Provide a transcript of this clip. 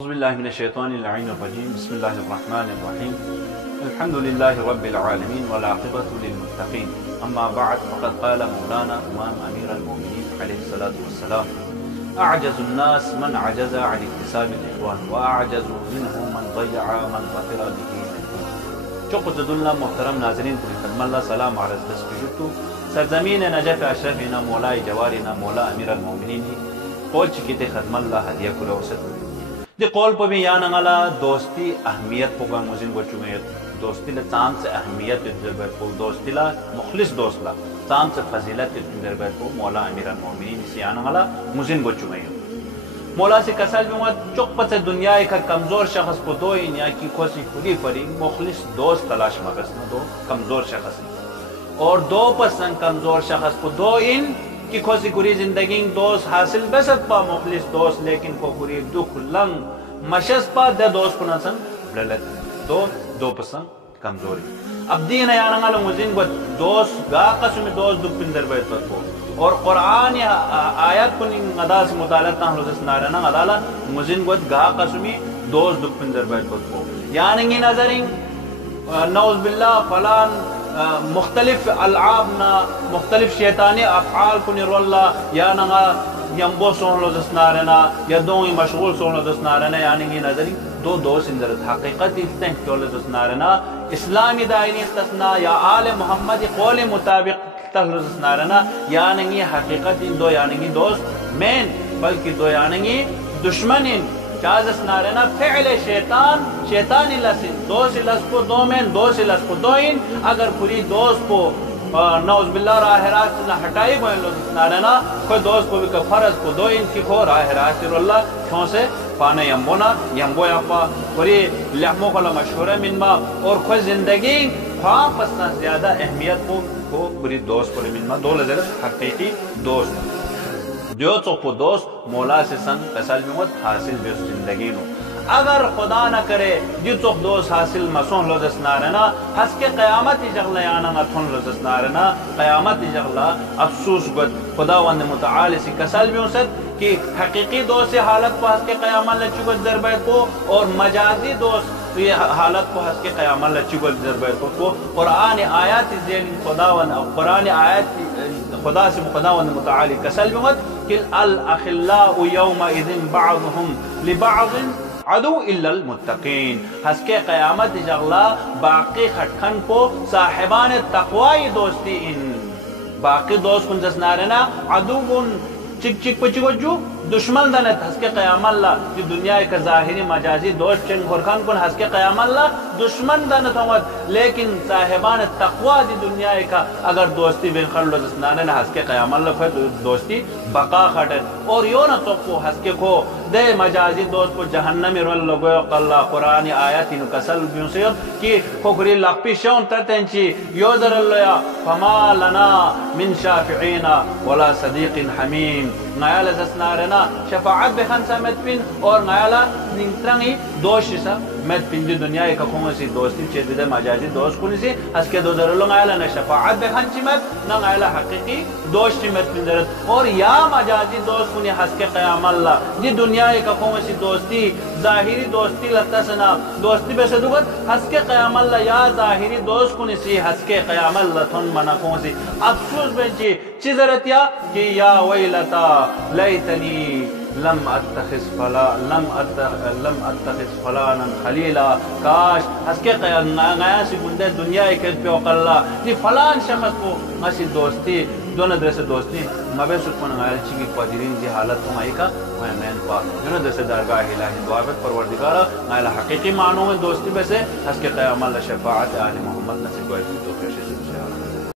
أعوذ بالله من الشيطان اللعين الرجيم. بسم الله الرحمن الرحيم. الحمد لله رب العالمين والعاقبة للمتقين. أما بعد فقد قال مولانا إمام أمير المؤمنين عليه الصلاة والسلام: أعجز الناس من عجز عن اكتساب الإخوان وأعجز منه من ضيع من ظفر به الدين. چوق الله محترم ناظرین کو خدمت اللہ سلام عرض دست بجتو سرزمین نجف اشرفنا مولا جوارنا مولا امیر المؤمنین قول چکیت خدمت اللہ ہدیہ کل وسط دی قول پہ بھی یان انگلا دوستی اہمیت پوگا مزین گو چومیت دوستی لا تام سے اہمیت در بیت کو دوستی لا مخلص دوست لا تام سے فضیلت در بیت کو مولا امیر المؤمنین اسی یان انگلا مزین گو چومیت مولا سے کسل بھی وقت چک پت دنیا ایک کمزور شخص کو دو یا کی کوسی خودی پری مخلص دوست تلاش مغس نہ دو کمزور شخص اور دو پسند کمزور شخص کو دو ان کی کوسی کری زندگی دوست حاصل بسد پا مخلص دوست لیکن کو کری دکھ لنگ مشس پا دے دوست کو نسن بللت دو پسند کمزوری اب دین یاننگا لنگوزین کو دوست گا قسم دوست دکھ پندر بیت پت کو اور قرآن آیات کنی غدا سے مطالعات تاہم روزس نارنا غدالا مزین گوت گا قسمی دوست دکھ پندر بیت پت کو یاننگی نظرین نعوذ باللہ فلان مختلف العابنا مختلف شیطانی افعال کنی رو اللہ یاننگا یمبو سون روزس نارنا یا دونگی مشغول سون روزس نارنا یاننگی نظرین دو دوست اندرد حقیقت افتن کیول روزس نارنا اسلامی دائنی اختصنا یا آل محمد قول مطابق تحرز نارنا یاننگی حقیقت ان دو یاننگی دوست مین بلکہ دو یاننگی دشمن ان چازس نارنا فعل شیطانی لسن دوست لس کو دو مین دوست لس کو دو ان اگر پوری دوست کو نعوذ باللہ راہ راست نہ ہٹائی گوئن لوگ نارنا کوئی دوست کو بھی کہ فرض کو دو ان کی کھو راہ راست رو اللہ کیوں سے پانا یمبونا یمبو یقا پوری لحموں کو مشہور من ما اور کوئی زندگی خواہ پسنا زیادہ اہمیت کو پوری دوست پر من ما دو لذرت حقیقی دوست جو چوپو دوست مولا سے سن قسل میمت حاصل بیس زندگی نو اگر خدا نہ کرے جو چوک دوست حاصل مسون لوزس نارنا حس کے قیامت جغلا یانا تھن لوزس نارنا قیامت جغلا افسوس گد خدا وند متعالی سی قسل میمت کہ حقیقی دوست سے حالت کو حس کے قیامت لچگت در بیت کو اور مجازی دوست یہ حالت کو حس کے قیامت لچگت در بیت کو قرآن آیات ذیل قرآن آیات خدا سے خداوند متعالی قسل میمت کہ الاخلاء یومئذ بعضهم لبعض عدو الا المتقین حس کے قیامت جغلا باقی خٹکھن کو صاحبان تقوی دوستی ان باقی دوست کن جس نارنا عدو چک چک پچگو جو دشمن دنت حس کے قیام اللہ کی دنیا ایک ظاہری مجازی دوست چنگ خورکان کن حس کے قیام اللہ دشمن دنت ہوت لیکن صاحبان تقوی دی دنیا ایک اگر دوستی بین خلو زسنانن حس کے قیام اللہ کوئی دوستی بقا خٹت اور یوں نہ توقو حس کے کو دے مجازی دوست کو جہنمی رو اللہ گویا اللہ قرآن آیاتی نکسل بیوں سید کی کھوکری لقپی شون ترتنچی یوزر اللہ فما لنا من شافعین ولا صدیق حمیم نایال زسنارنا شفاعت بخان سا مدپین اور نایالا ننگترنگی دوشی سا مدپین دی دنیا ایک کھونگا سی دوستی چیز دے مجازی دوست کنی سی اس کے دو در اللہ نایالا نا شفاعت بخان چی مد نا نایالا حقیقی دوست چی مدپین درد اور یا مجازی دوست کنی حس کے قیام اللہ دی دنیا ایک کھونگا سی دوستی ظاہری دوستی لتا سنا دوستی بے صدوقت حس کے قیام اللہ یا ظاہری دوست کنی سی حس کے قیام اللہ تھن منا کھونگا سی افسوس بینچی چیز رتیا کہ یا ویلتا لیتنی لم اتخذ فلانا خلیلا کاش اس کے نیا سی گندے دنیا ایک پہ اوقلا دی فلان شخص کو اسی دوستی دو ندر سے دوستی مبین سکون غیر چی کی قادرین دی حالت ہمائی کا ویمین پا دو ندر سے درگاہ الہی دعابت پروردگارا غیر حقیقی معنوں میں دوستی بے سے اس کے قیام اللہ شفاعت آل محمد نصیب گوئی توفیق